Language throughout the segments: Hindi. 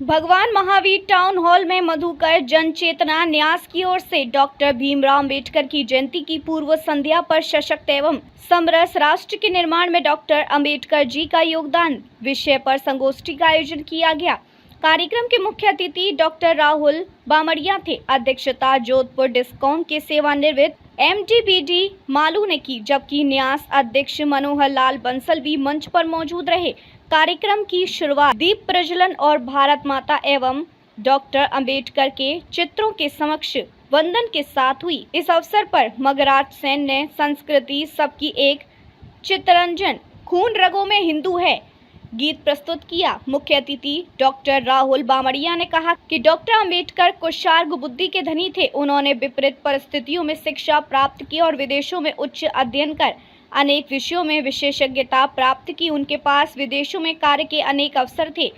भगवान महावीर टाउन हॉल में मधुकर जन चेतना न्यास की ओर से डॉक्टर भीमराव अंबेडकर की जयंती की पूर्व संध्या पर सशक्त एवं समरस राष्ट्र के निर्माण में डॉक्टर अंबेडकर जी का योगदान विषय पर संगोष्ठी का आयोजन किया गया। कार्यक्रम के मुख्य अतिथि डॉक्टर राहुल बामड़िया थे। अध्यक्षता जोधपुर डिस्कॉम के सेवानिवृत्त MD/BD मालू ने की, जबकि न्यास अध्यक्ष मनोहर लाल बंसल भी मंच पर मौजूद रहे। कार्यक्रम की शुरुआत दीप प्रज्वलन और भारत माता एवं डॉक्टर अंबेडकर के चित्रों के समक्ष वंदन के साथ हुई। इस अवसर पर मगराज सेन ने संस्कृति सबकी एक, चित्तरंजन खून रगों में हिंदू है गीत प्रस्तुत किया। मुख्य अतिथि डॉक्टर राहुल बामड़िया ने कहा कि डॉक्टर अंबेडकर कुशार्ग बुद्धि के धनी थे। उन्होंने विपरीत परिस्थितियों में शिक्षा प्राप्त की और विदेशों में उच्च अध्ययन कर अनेक विषयों में विशेषज्ञता प्राप्त की। उनके पास विदेशों में कार्य के अनेक अवसर थे,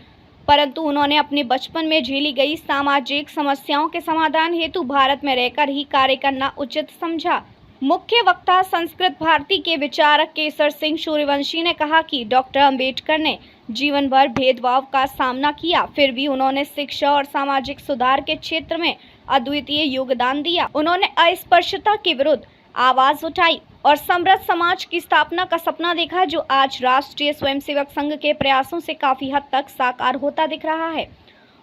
परंतु उन्होंने अपने बचपन में झेली गई सामाजिक समस्याओं के समाधान हेतु भारत में रहकर ही कार्य करना उचित समझा। मुख्य वक्ता संस्कृत भारती के विचारक केसर सिंह सूर्यवंशी ने कहा कि डॉक्टर अंबेडकर ने जीवन भर भेदभाव का सामना किया, फिर भी उन्होंने शिक्षा और सामाजिक सुधार के क्षेत्र में अद्वितीय योगदान दिया। उन्होंने अस्पृश्यता के विरुद्ध आवाज उठाई और समृद्ध समाज की स्थापना का सपना देखा, जो आज राष्ट्रीय स्वयंसेवक संघ के प्रयासों से काफी हद तक साकार होता दिख रहा है।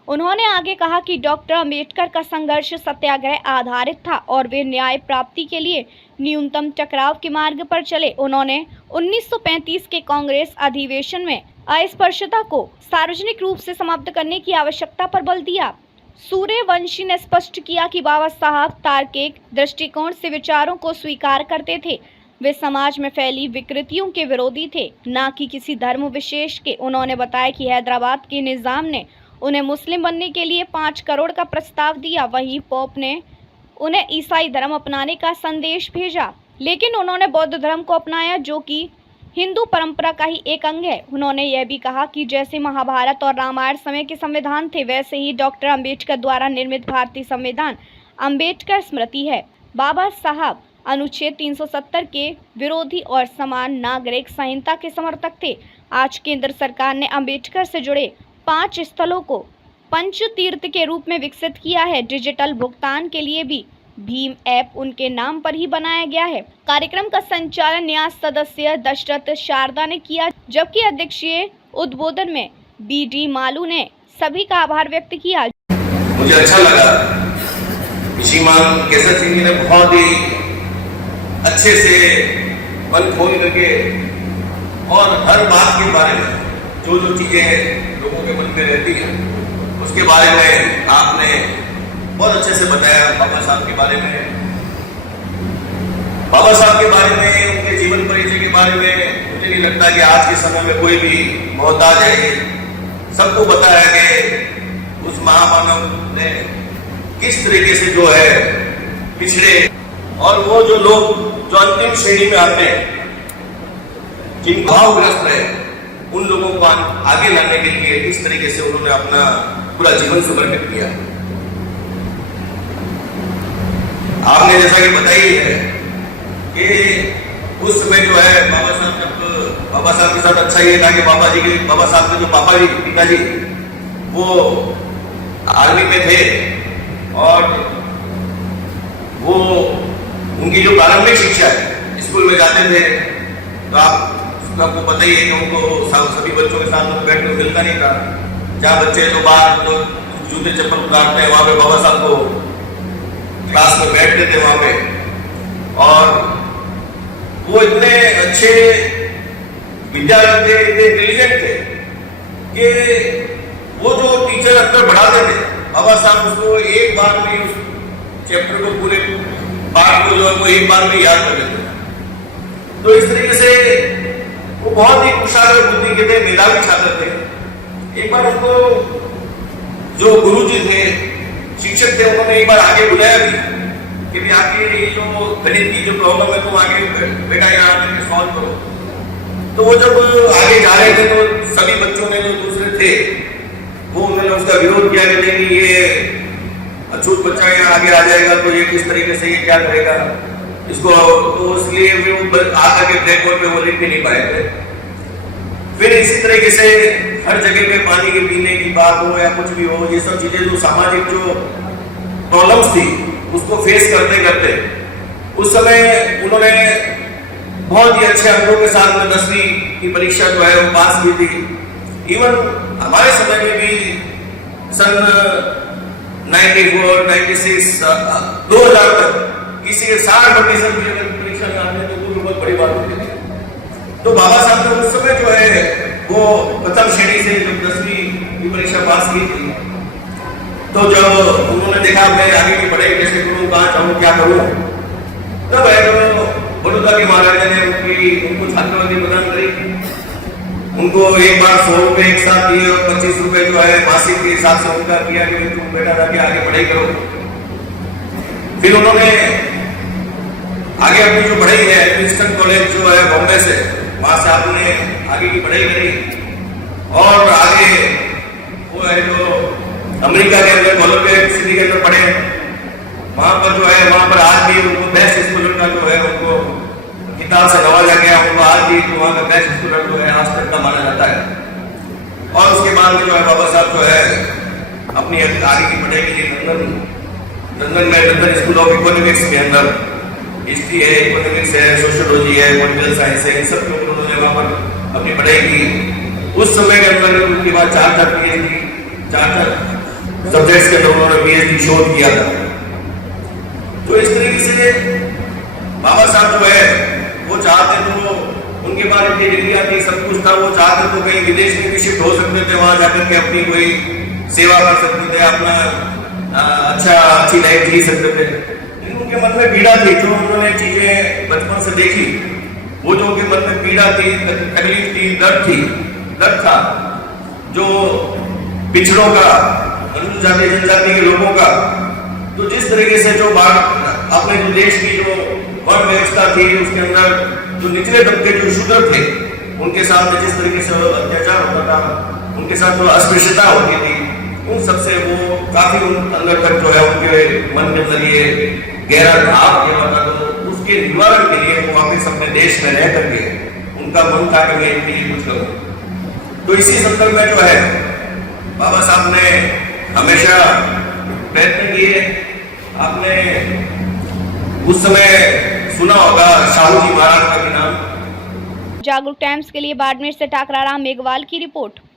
उन्होंने आगे कहा कि डॉक्टर अंबेडकर का संघर्ष सत्याग्रह आधारित था और वे न्याय प्राप्ति के लिए न्यूनतम टकराव के मार्ग पर चले। उन्होंने 1935 के कांग्रेस अधिवेशन में अस्पृश्यता को सार्वजनिक रूप से समाप्त करने की आवश्यकता पर बल दिया। सूर्यवंशी ने स्पष्ट किया कि बाबा साहब तार्किक दृष्टिकोण से विचारों को स्वीकार करते थे। वे समाज में फैली विकृतियों के विरोधी थे, न कि किसी धर्म विशेष के। उन्होंने बताया कि हैदराबाद के निजाम ने उन्हें मुस्लिम बनने के लिए 5 करोड़ का प्रस्ताव दिया, वहीं पोप ने उन्हें ईसाई धर्म अपनाने का संदेश भेजा, लेकिन उन्होंने बौद्ध धर्म को अपनाया, जो कि हिंदू परंपरा का ही एक अंग है। उन्होंने यह भी कहा कि जैसे महाभारत और रामायण समय के संविधान थे, वैसे ही डॉक्टर अंबेडकर द्वारा निर्मित भारतीय संविधान अंबेडकर स्मृति है। बाबा साहब अनुच्छेद 370 के विरोधी और समान नागरिक संहिता के समर्थक थे। आज केंद्र सरकार ने अंबेडकर से जुड़े 5 स्थलों को पंच तीर्थ के रूप में विकसित किया है। डिजिटल भुगतान के लिए भी भीम ऐप उनके नाम पर ही बनाया गया है। कार्यक्रम का संचालन न्यास सदस्य दशरथ शारदा ने किया, जबकि अध्यक्षीय उद्बोधन में BD मालू ने सभी का आभार व्यक्त किया। मुझे अच्छा लगा, श्रीमान केसर सिंह जी ने बहुत ही अच्छे से मन खोल करके और हर बात के बारे में जो चीजें लोगों के मन में रहती हैं उसके बारे में आपने बहुत अच्छे से बताया। बाबा साहब के बारे में, उनके जीवन परिचय के बारे में मुझे नहीं लगता कि आज के समय में कोई भी मोहताज है। सबको बताया कि उस महामानव ने किस तरीके से जो है पिछड़े और वो जो लोग जो अंतिम श्रेणी में आते हैं, जिन भावग्रस्त है, उन लोगों को आगे लाने के लिए किस तरीके से उन्होंने अपना पूरा जीवन समर्पित किया। आपने जैसा कि बताई है कि उस समय जो है बाबा साहब के साथ अच्छा ये था कि बाबा साहब के जो पापा जी, पिताजी, वो आर्मी में थे और वो उनकी जो प्रारंभिक शिक्षा है स्कूल में जाते थे, तो आपको पता ही है कि उनको सभी बच्चों के साथ में बैठने को मिलता नहीं था। जहाँ बच्चे जो बाहर जो जूते चप्पल उतारते हैं, वहां पे बाबा साहब को क्लास में बैठते थे वहां पे, और वो इतने अच्छे विद्यार्थी थे, इतने इंटेलिजेंट थे कि वो जो टीचर अक्सर पढ़ाते थे, बाबा साहब उसको एक बार में उस चैप्टर को, पूरे पाठ को जो है वो एक बार में याद कर लेते थे। तो इस तरीके से वो बहुत ही कुशाग्र बुद्धि के थे, मेधावी छात्र थे। एक बार उनको जो गुरुजी थे, शिक्षक थे, उन्होंने एक बार आगे बुलाया भी कि भी आगे ये जो गणित की जो प्रॉब्लम है तुम आगे बेटा यहाँ आके सॉल्व करो। तो वो जब आगे जा रहे थे तो सभी बच्चों ने जो दूसरे थे वो उन्होंने उसका विरोध किया कि नहीं, ये अछूत बच्चा यहाँ आगे आ जाएगा तो ये किस तरीके से ये क्या करेगा इसको, तो इसलिए वो आकर के ब्लैक बोर्ड पे वो लिख भी नहीं पाए थे। फिर इसी तरीके से हर जगह पे पानी के पीने की बात हो या कुछ भी हो, ये सब चीजें जो सामाजिक जो प्रॉब्लम्स थी उसको फेस करते करते उस समय उन्होंने बहुत ही अच्छे अंकों के साथ में 10वीं की परीक्षा जो है वो पास की थी। इवन हमारे समय में भी सन 94, 96, 2000 तक किसी के 60% की अगर परीक्षा में आने तो वो बहुत बड़ी बात होती थी। तो बाबा साहब ने उस समय जो है वो प्रथम श्रेणी से जब 10वीं की परीक्षा पास की थी, तो जब उन्होंने देखा मैं आगे की पढ़ाई कैसे करूँ, कहाँ जाऊँ, क्या करूँ, तब है तो बड़ौदा के महाराजा ने उनको छात्रवृत्ति प्रदान करी। उनको एक बार 100 रुपए एक साथ दिए और 25 रुपए जो है मासिक के हिसाब से उनका किया कि तुम बेटा जाके आगे पढ़ाई करो। फिर उन्होंने आगे अपनी जो पढ़ाई है प्रिंसटन कॉलेज जो है बॉम्बे से, वहां से आपने आगे की पढ़ाई करी और आगे वो है जो अमेरिका के अंदर कोलंबिया सिटी के अंदर पढ़े। वहां पर जो है वहां पर आज भी उनको बेस्ट स्टूडेंट का जो है उनको किताब से नवाजा गया, उनको आज भी वहां का बेस्ट स्टूडेंट जो है आज तक का माना जाता है। और उसके बाद में जो है बाबा साहब जो है अपनी आगे की पढ़ाई के लिए लंदन में लंदन स्कूल ऑफ इकोनॉमिक्स के अंदर हिस्ट्री है, इकोनॉमिक्स है, सोशियोलॉजी है, पॉलिटिकल साइंस है, इन सब के ऊपर उन्होंने वहां पर अपनी पढ़ाई की। उस समय के अंदर उनके बाद चार सब्जेक्ट्स के अंदर उन्होंने PhD शोध किया था। तो इस तरीके से बाबा साहब जो है वो चाहते तो उनके पास इतनी डिग्रियां थी, सब कुछ था, वो चाहते तो कहीं विदेश में भी शिफ्ट हो सकते थे, वहां जाकर के अपनी कोई सेवा कर सकते थे, अपना अच्छी लाइफ जी सकते थे। लेकिन उनके मन में पीड़ा थी, तो उन्होंने चीजें बचपन से देखी। वो जो उनके मन में पीड़ा थी, तकलीफ थी, दर्द था जो पिछड़ों का, अनुसूचित जाति जनजाति के लोगों का, तो जिस तरीके से जो बात अपने जो देश की जो वर्ण व्यवस्था थी उसके अंदर जो निचले तबके जो शूद्र थे उनके साथ में जिस तरीके से अत्याचार होता था, उनके साथ जो अस्पृश्यता होती थी, उन सबसे वो काफी उन अंदर तक जो है उनके मन के अंदर ये गहरा घाव किया था। तो उसके निवारण के लिए वो वापिस अपने देश में रह करके उनका मन था कि मैं इनके लिए कुछ करूं। तो इसी संदर्भ में जो है बाबा साहब ने हमेशा प्रयत्न किए। आपने उस समय सुना होगा शाहू जी महाराज का भी नाम। जागरूक टाइम्स के लिए बाड़मेर से ठाकराराम मेघवाल की रिपोर्ट।